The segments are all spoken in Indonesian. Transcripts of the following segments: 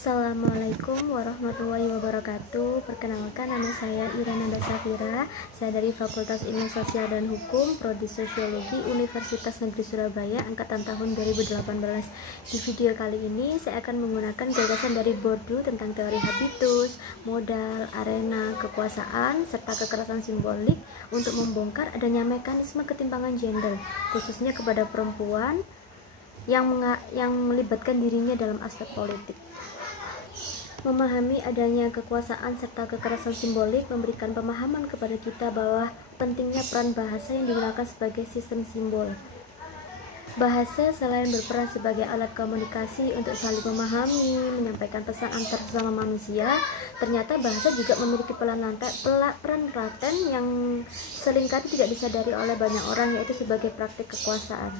Assalamualaikum warahmatullahi wabarakatuh. Perkenalkan, nama saya Irenanda Safira. Saya dari Fakultas Ilmu Sosial dan Hukum, Prodi Sosiologi, Universitas Negeri Surabaya, angkatan tahun 2018. Di video kali ini saya akan menggunakan gagasan dari Bourdieu tentang teori habitus, modal, arena, kekuasaan, serta kekerasan simbolik untuk membongkar adanya mekanisme ketimpangan gender, khususnya kepada perempuan yang melibatkan dirinya dalam aspek politik. Memahami adanya kekuasaan serta kekerasan simbolik memberikan pemahaman kepada kita bahwa pentingnya peran bahasa yang digunakan sebagai sistem simbol. Bahasa selain berperan sebagai alat komunikasi untuk saling memahami, menyampaikan pesan antar sesama manusia, ternyata bahasa juga memiliki peran laten yang seringkali tidak disadari oleh banyak orang, yaitu sebagai praktik kekuasaan.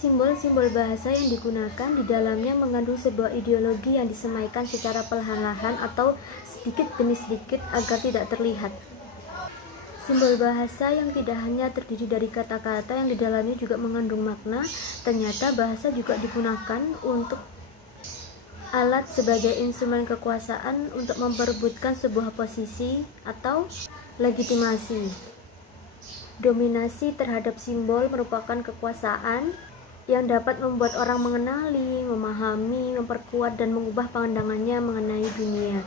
Simbol-simbol bahasa yang digunakan di dalamnya mengandung sebuah ideologi yang disemaikan secara perlahan-lahan atau sedikit demi sedikit agar tidak terlihat. Simbol bahasa yang tidak hanya terdiri dari kata-kata yang di dalamnya juga mengandung makna, ternyata bahasa juga digunakan untuk alat sebagai instrumen kekuasaan untuk memperebutkan sebuah posisi atau legitimasi. Dominasi terhadap simbol merupakan kekuasaan yang dapat membuat orang mengenali, memahami, memperkuat, dan mengubah pandangannya mengenai dunia.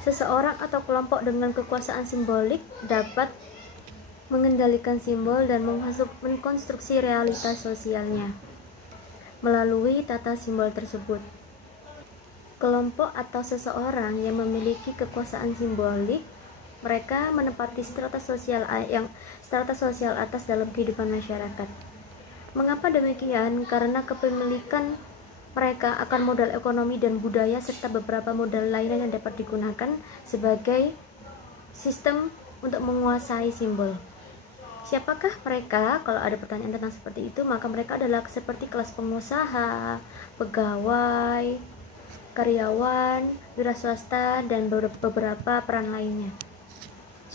Seseorang atau kelompok dengan kekuasaan simbolik dapat mengendalikan simbol dan mengkonstruksi realitas sosialnya melalui tata simbol tersebut. Kelompok atau seseorang yang memiliki kekuasaan simbolik, mereka menempati strata sosial atas dalam kehidupan masyarakat. Mengapa demikian? Karena kepemilikan mereka akan modal ekonomi dan budaya serta beberapa modal lainnya yang dapat digunakan sebagai sistem untuk menguasai simbol. Siapakah mereka? Kalau ada pertanyaan tentang seperti itu, maka mereka adalah seperti kelas pengusaha, pegawai, karyawan, wira swasta, dan beberapa peran lainnya.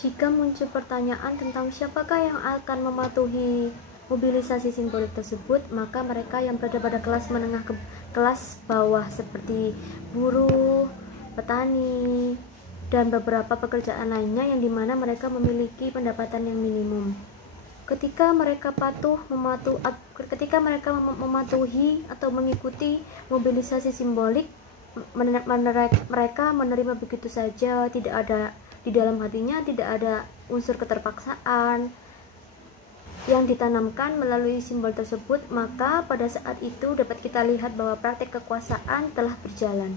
Jika muncul pertanyaan tentang siapakah yang akan mematuhi mobilisasi simbolik tersebut, maka mereka yang berada pada kelas menengah ke kelas bawah seperti buruh, petani, dan beberapa pekerjaan lainnya yang dimana mereka memiliki pendapatan yang minimum. Ketika mereka mematuhi atau mengikuti mobilisasi simbolik, mereka menerima begitu saja, tidak ada di dalam hatinya, tidak ada unsur keterpaksaan yang ditanamkan melalui simbol tersebut, maka pada saat itu dapat kita lihat bahwa praktek kekuasaan telah berjalan.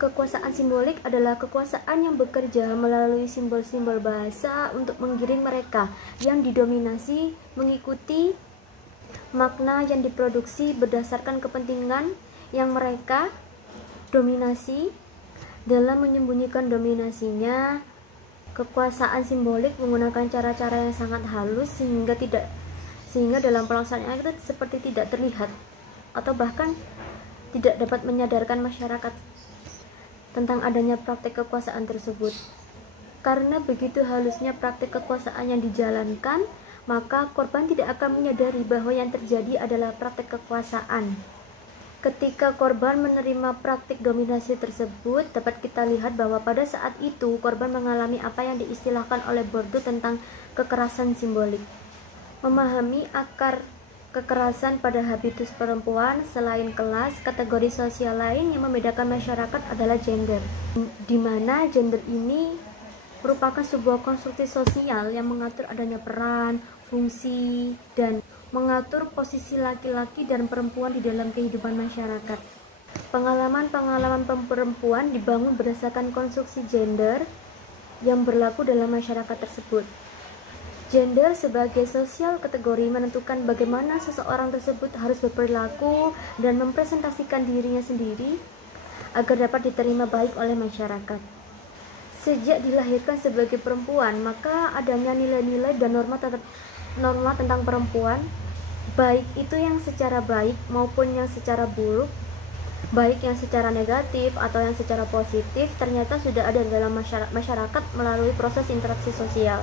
Kekuasaan simbolik adalah kekuasaan yang bekerja melalui simbol-simbol bahasa untuk menggiring mereka yang didominasi mengikuti makna yang diproduksi berdasarkan kepentingan yang mereka dominasi. Dalam menyembunyikan dominasinya, kekuasaan simbolik menggunakan cara-cara yang sangat halus sehingga dalam pelaksanaan itu seperti tidak terlihat atau bahkan tidak dapat menyadarkan masyarakat tentang adanya praktik kekuasaan tersebut. Karena begitu halusnya praktik kekuasaan yang dijalankan, maka korban tidak akan menyadari bahwa yang terjadi adalah praktik kekuasaan. Ketika korban menerima praktik dominasi tersebut, dapat kita lihat bahwa pada saat itu korban mengalami apa yang diistilahkan oleh Bourdieu tentang kekerasan simbolik. Memahami akar kekerasan pada habitus perempuan selain kelas, kategori sosial lain yang membedakan masyarakat adalah gender, di mana gender ini merupakan sebuah konstruksi sosial yang mengatur adanya peran, fungsi, dan mengatur posisi laki-laki dan perempuan di dalam kehidupan masyarakat. Pengalaman-pengalaman perempuan dibangun berdasarkan konstruksi gender yang berlaku dalam masyarakat tersebut. Gender sebagai sosial kategori menentukan bagaimana seseorang tersebut harus berperilaku dan mempresentasikan dirinya sendiri agar dapat diterima baik oleh masyarakat. Sejak dilahirkan sebagai perempuan, maka adanya nilai-nilai dan norma tentang perempuan, baik itu yang secara baik maupun yang secara buruk, baik yang secara negatif atau yang secara positif, ternyata sudah ada dalam masyarakat melalui proses interaksi sosial.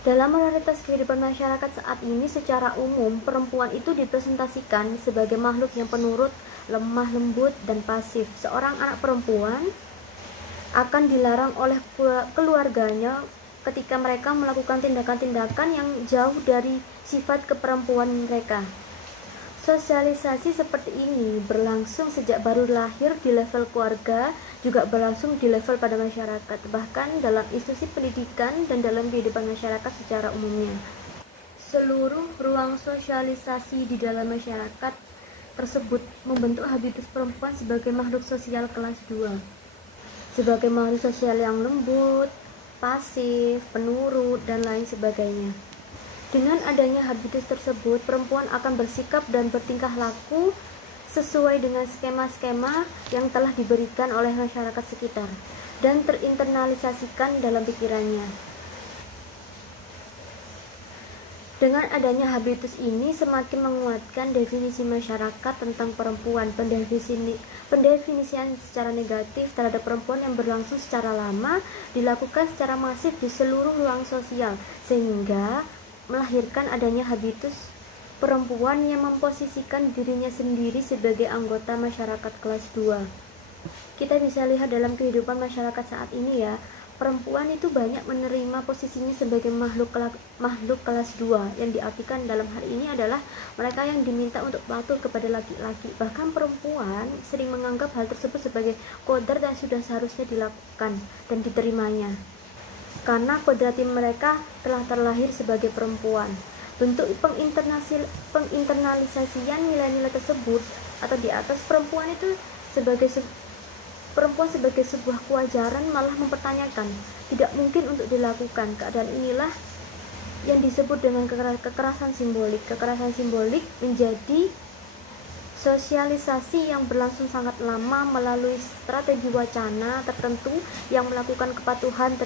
Dalam realitas kehidupan masyarakat saat ini, secara umum perempuan itu dipresentasikan sebagai makhluk yang penurut, lemah lembut, dan pasif. Seorang anak perempuan akan dilarang oleh keluarganya ketika mereka melakukan tindakan-tindakan yang jauh dari sifat keperempuan mereka. Sosialisasi seperti ini berlangsung sejak baru lahir di level keluarga, juga berlangsung di level pada masyarakat, bahkan dalam institusi pendidikan dan dalam kehidupan masyarakat secara umumnya. Seluruh ruang sosialisasi di dalam masyarakat tersebut membentuk habitus perempuan sebagai makhluk sosial kelas 2, sebagai makhluk sosial yang lembut, pasif, penurut, dan lain sebagainya. Dengan adanya habitus tersebut, perempuan akan bersikap dan bertingkah laku sesuai dengan skema-skema yang telah diberikan oleh masyarakat sekitar dan terinternalisasikan dalam pikirannya. Dengan adanya habitus ini semakin menguatkan definisi masyarakat tentang perempuan. Pendefinisian secara negatif terhadap perempuan yang berlangsung secara lama dilakukan secara masif di seluruh ruang sosial, sehingga melahirkan adanya habitus perempuan yang memposisikan dirinya sendiri sebagai anggota masyarakat kelas 2. Kita bisa lihat dalam kehidupan masyarakat saat ini ya, perempuan itu banyak menerima posisinya sebagai makhluk kelas 2, yang diartikan dalam hal ini adalah mereka yang diminta untuk patuh kepada laki-laki. Bahkan perempuan sering menganggap hal tersebut sebagai kodrat yang sudah seharusnya dilakukan dan diterimanya, karena kodrat mereka telah terlahir sebagai perempuan. Bentuk penginternalisasian nilai-nilai tersebut atau di atas perempuan sebagai sebuah kewajaran malah mempertanyakan, tidak mungkin untuk dilakukan. Keadaan inilah yang disebut dengan kekerasan simbolik. Kekerasan simbolik menjadi sosialisasi yang berlangsung sangat lama melalui strategi wacana tertentu yang melakukan kepatuhan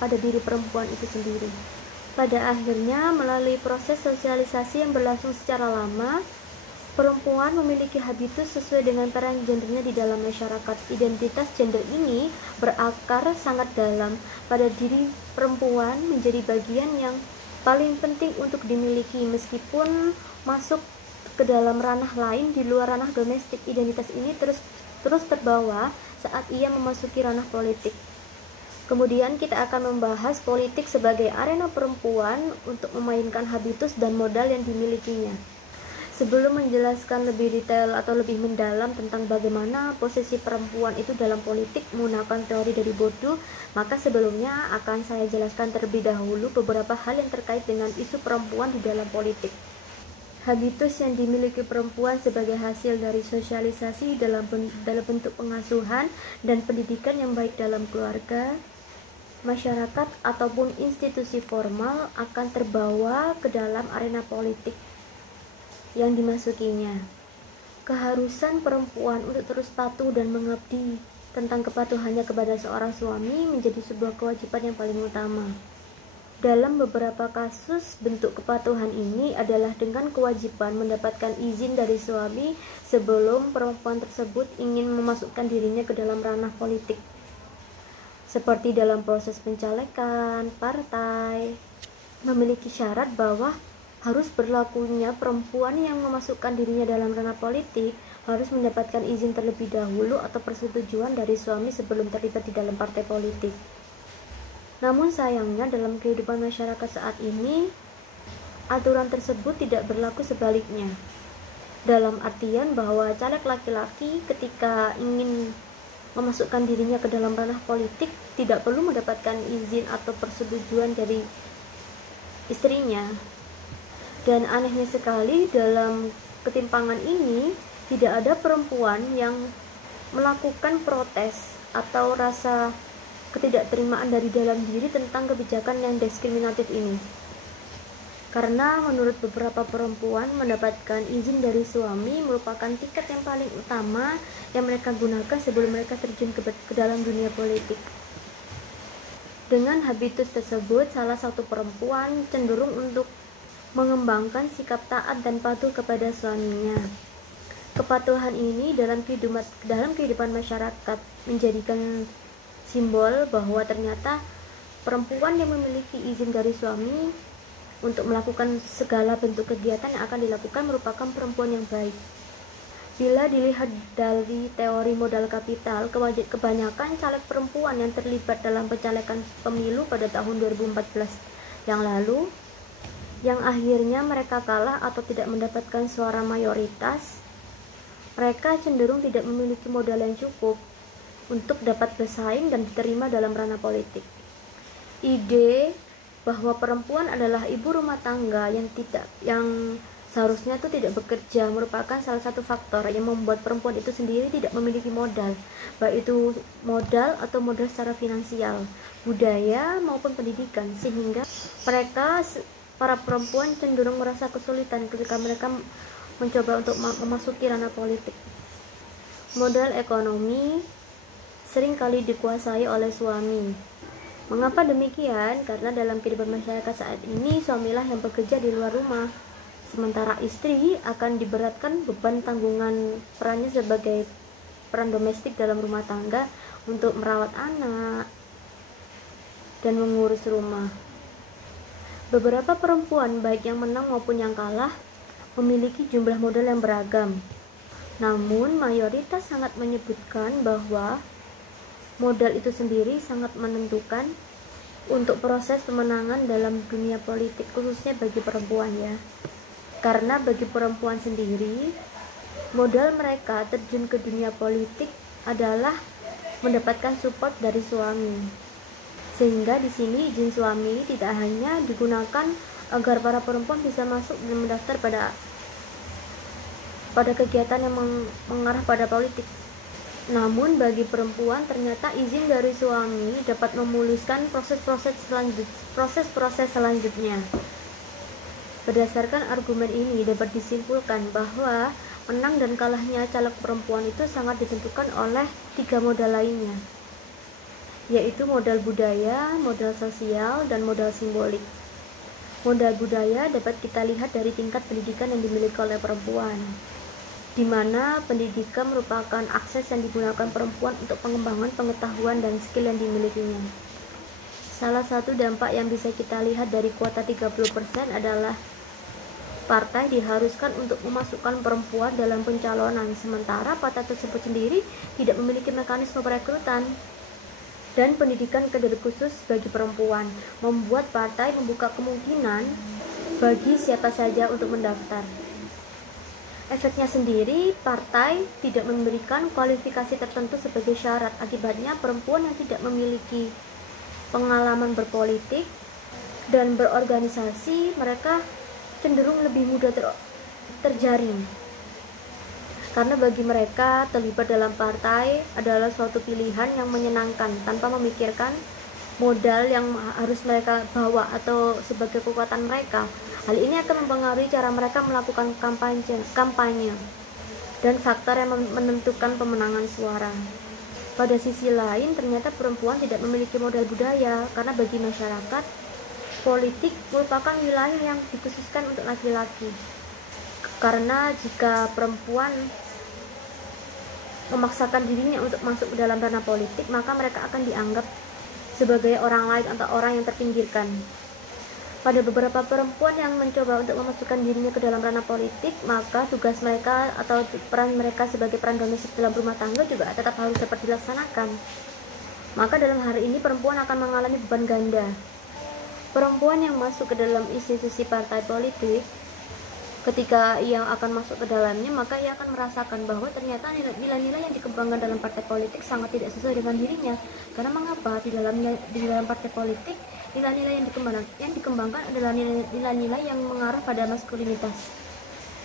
pada diri perempuan itu sendiri. Pada akhirnya, melalui proses sosialisasi yang berlangsung secara lama, perempuan memiliki habitus sesuai dengan peran gendernya di dalam masyarakat. Identitas gender ini berakar sangat dalam pada diri perempuan, menjadi bagian yang paling penting untuk dimiliki meskipun masuk ke dalam ranah lain di luar ranah domestik. Identitas ini terus terbawa saat ia memasuki ranah politik. Kemudian kita akan membahas politik sebagai arena perempuan untuk memainkan habitus dan modal yang dimilikinya. Sebelum menjelaskan lebih detail atau lebih mendalam tentang bagaimana posisi perempuan itu dalam politik menggunakan teori dari Bourdieu, maka sebelumnya akan saya jelaskan terlebih dahulu beberapa hal yang terkait dengan isu perempuan di dalam politik. Habitus yang dimiliki perempuan sebagai hasil dari sosialisasi dalam bentuk pengasuhan dan pendidikan yang baik dalam keluarga, masyarakat, ataupun institusi formal akan terbawa ke dalam arena politik yang dimasukinya. Keharusan perempuan untuk terus patuh dan mengabdi tentang kepatuhannya kepada seorang suami menjadi sebuah kewajiban yang paling utama. Dalam beberapa kasus, bentuk kepatuhan ini adalah dengan kewajiban mendapatkan izin dari suami sebelum perempuan tersebut ingin memasukkan dirinya ke dalam ranah politik, seperti dalam proses pencalekan partai. Memiliki syarat bahwa harus berlakunya perempuan yang memasukkan dirinya dalam ranah politik harus mendapatkan izin terlebih dahulu atau persetujuan dari suami sebelum terlibat di dalam partai politik. Namun sayangnya dalam kehidupan masyarakat saat ini, aturan tersebut tidak berlaku sebaliknya. Dalam artian bahwa caleg laki-laki ketika ingin memasukkan dirinya ke dalam ranah politik tidak perlu mendapatkan izin atau persetujuan dari istrinya. Dan anehnya sekali, dalam ketimpangan ini tidak ada perempuan yang melakukan protes atau rasa ketidakterimaan dari dalam diri tentang kebijakan yang diskriminatif ini. Karena menurut beberapa perempuan, mendapatkan izin dari suami merupakan tiket yang paling utama yang mereka gunakan sebelum mereka terjun ke dalam dunia politik. Dengan habitus tersebut, salah satu perempuan cenderung untuk mengembangkan sikap taat dan patuh kepada suaminya. Kepatuhan ini dalam kehidupan masyarakat menjadikan simbol bahwa ternyata perempuan yang memiliki izin dari suami untuk melakukan segala bentuk kegiatan yang akan dilakukan merupakan perempuan yang baik. Bila dilihat dari teori modal kapital, kebanyakan caleg perempuan yang terlibat dalam pencalekan pemilu pada tahun 2014 yang lalu, yang akhirnya mereka kalah atau tidak mendapatkan suara mayoritas, mereka cenderung tidak memiliki modal yang cukup untuk dapat bersaing dan diterima dalam ranah politik. Ide bahwa perempuan adalah ibu rumah tangga yang seharusnya itu tidak bekerja merupakan salah satu faktor yang membuat perempuan itu sendiri tidak memiliki modal, baik itu modal atau modal secara finansial, budaya maupun pendidikan, sehingga para perempuan cenderung merasa kesulitan ketika mereka mencoba untuk memasuki ranah politik. Modal ekonomi seringkali dikuasai oleh suami. Mengapa demikian? Karena dalam kehidupan masyarakat saat ini, suamilah yang bekerja di luar rumah, sementara istri akan diberatkan beban tanggungan perannya sebagai peran domestik dalam rumah tangga untuk merawat anak dan mengurus rumah. Beberapa perempuan, baik yang menang maupun yang kalah, memiliki jumlah modal yang beragam. Namun, mayoritas sangat menyebutkan bahwa modal itu sendiri sangat menentukan untuk proses pemenangan dalam dunia politik, khususnya bagi perempuan ya. Karena bagi perempuan sendiri, modal mereka terjun ke dunia politik adalah mendapatkan support dari suami. Sehingga di sini izin suami tidak hanya digunakan agar para perempuan bisa masuk dan mendaftar pada kegiatan yang mengarah pada politik. Namun bagi perempuan ternyata izin dari suami dapat memuluskan proses-proses selanjutnya. Berdasarkan argumen ini dapat disimpulkan bahwa menang dan kalahnya caleg perempuan itu sangat ditentukan oleh 3 modal lainnya, yaitu modal budaya, modal sosial, dan modal simbolik. Modal budaya dapat kita lihat dari tingkat pendidikan yang dimiliki oleh perempuan, di mana pendidikan merupakan akses yang digunakan perempuan untuk pengembangan pengetahuan dan skill yang dimilikinya. Salah satu dampak yang bisa kita lihat dari kuota 30% adalah partai diharuskan untuk memasukkan perempuan dalam pencalonan, sementara partai tersebut sendiri tidak memiliki mekanisme perekrutan dan pendidikan kader khusus bagi perempuan, membuat partai membuka kemungkinan bagi siapa saja untuk mendaftar. Efeknya sendiri, partai tidak memberikan kualifikasi tertentu sebagai syarat. Akibatnya, perempuan yang tidak memiliki pengalaman berpolitik dan berorganisasi, mereka cenderung lebih mudah terjaring. Karena bagi mereka, terlibat dalam partai adalah suatu pilihan yang menyenangkan tanpa memikirkan modal yang harus mereka bawa atau sebagai kekuatan mereka. Hal ini akan mempengaruhi cara mereka melakukan kampanye dan faktor yang menentukan pemenangan suara. Pada sisi lain, ternyata perempuan tidak memiliki modal budaya, karena bagi masyarakat, politik merupakan wilayah yang dikhususkan untuk laki-laki. Karena jika perempuan memaksakan dirinya untuk masuk ke dalam ranah politik, maka mereka akan dianggap sebagai orang lain atau orang yang terpinggirkan. Pada beberapa perempuan yang mencoba untuk memasukkan dirinya ke dalam ranah politik, maka tugas mereka atau peran mereka sebagai peran domestik dalam rumah tangga juga tetap harus dapat dilaksanakan. Maka dalam hari ini perempuan akan mengalami beban ganda. Perempuan yang masuk ke dalam institusi partai politik, ketika ia akan masuk ke dalamnya, maka ia akan merasakan bahwa ternyata nilai-nilai yang dikembangkan dalam partai politik sangat tidak sesuai dengan dirinya. Karena mengapa? Di dalam partai politik, nilai-nilai yang dikembangkan adalah nilai-nilai yang mengarah pada maskulinitas.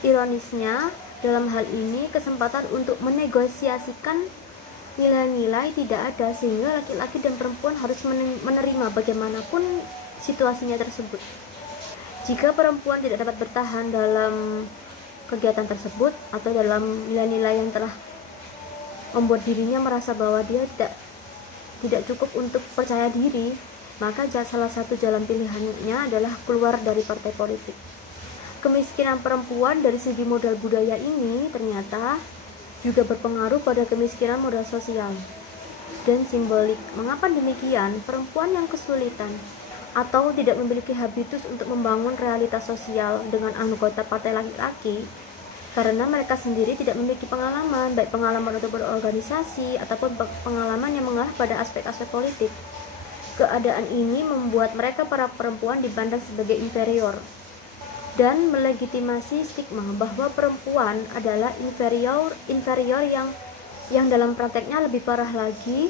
Ironisnya, dalam hal ini kesempatan untuk menegosiasikan nilai-nilai tidak ada, sehingga laki-laki dan perempuan harus menerima bagaimanapun situasinya tersebut. Jika perempuan tidak dapat bertahan dalam kegiatan tersebut atau dalam nilai-nilai yang telah membuat dirinya merasa bahwa dia tidak cukup untuk percaya diri, maka salah satu jalan pilihannya adalah keluar dari partai politik. Kemiskinan perempuan dari segi modal budaya ini ternyata juga berpengaruh pada kemiskinan modal sosial dan simbolik. Mengapa demikian? Perempuan yang kesulitan atau tidak memiliki habitus untuk membangun realitas sosial dengan anggota partai laki-laki, karena mereka sendiri tidak memiliki pengalaman, baik pengalaman untuk berorganisasi ataupun pengalaman yang mengarah pada aspek-aspek politik. Keadaan ini membuat mereka para perempuan dipandang sebagai inferior dan melegitimasi stigma bahwa perempuan adalah inferior yang dalam prakteknya lebih parah lagi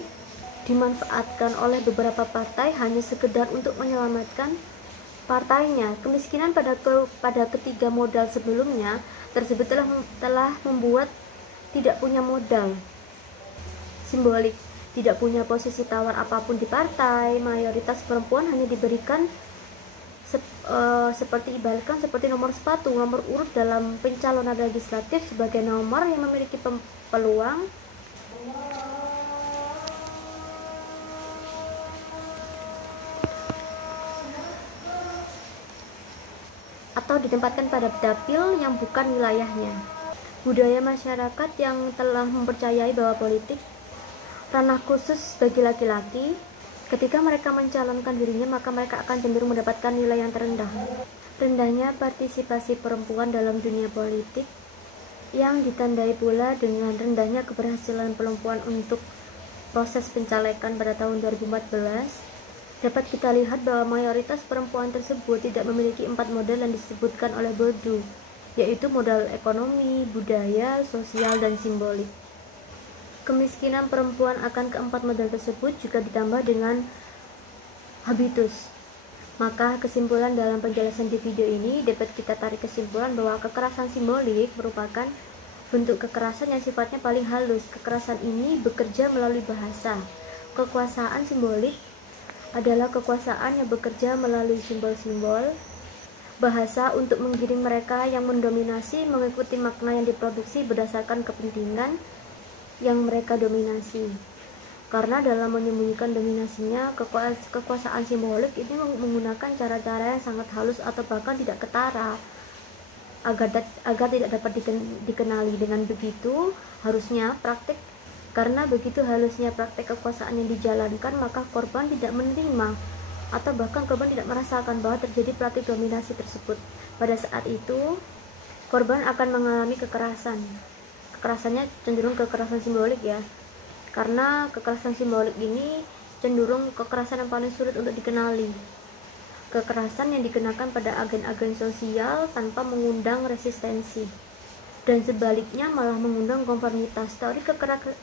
dimanfaatkan oleh beberapa partai hanya sekedar untuk menyelamatkan partainya. Kemiskinan pada ketiga modal sebelumnya tersebut telah membuat tidak punya modal simbolik, tidak punya posisi tawar apapun di partai. Mayoritas perempuan hanya diberikan seperti nomor sepatu, nomor urut dalam pencalonan legislatif sebagai nomor yang memiliki peluang atau ditempatkan pada dapil yang bukan wilayahnya. Budaya masyarakat yang telah mempercayai bahwa politik ranah khusus bagi laki-laki, ketika mereka mencalonkan dirinya maka mereka akan cenderung mendapatkan nilai yang terendah. Rendahnya partisipasi perempuan dalam dunia politik yang ditandai pula dengan rendahnya keberhasilan perempuan untuk proses pencalekan pada tahun 2014, dapat kita lihat bahwa mayoritas perempuan tersebut tidak memiliki 4 modal yang disebutkan oleh Bourdieu, yaitu modal ekonomi, budaya, sosial, dan simbolik. Kemiskinan perempuan akan keempat modal tersebut juga ditambah dengan habitus. Maka kesimpulan dalam penjelasan di video ini dapat kita tarik kesimpulan bahwa kekerasan simbolik merupakan bentuk kekerasan yang sifatnya paling halus. Kekerasan ini bekerja melalui bahasa. Kekuasaan simbolik adalah kekuasaan yang bekerja melalui simbol-simbol bahasa untuk menggiring mereka yang mendominasi mengikuti makna yang diproduksi berdasarkan kepentingan yang mereka dominasi. Karena dalam menyembunyikan dominasinya, kekuasaan simbolik ini menggunakan cara-cara yang sangat halus atau bahkan tidak ketara agar tidak dapat dikenali. Dengan begitu karena begitu halusnya praktek kekuasaan yang dijalankan, maka korban tidak menerima atau bahkan korban tidak merasakan bahwa terjadi praktik dominasi tersebut. Pada saat itu, korban akan mengalami kekerasan. Kekerasannya cenderung kekerasan simbolik ya, karena kekerasan simbolik ini cenderung kekerasan yang paling sulit untuk dikenali. Kekerasan yang dikenakan pada agen-agen sosial tanpa mengundang resistensi, dan sebaliknya malah mengundang konformitas. Teori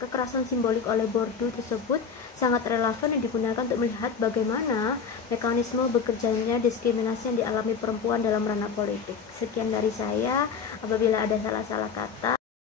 kekerasan simbolik oleh Bourdieu tersebut sangat relevan yang digunakan untuk melihat bagaimana mekanisme bekerjanya diskriminasi yang dialami perempuan dalam ranah politik. Sekian dari saya, apabila ada salah-salah kata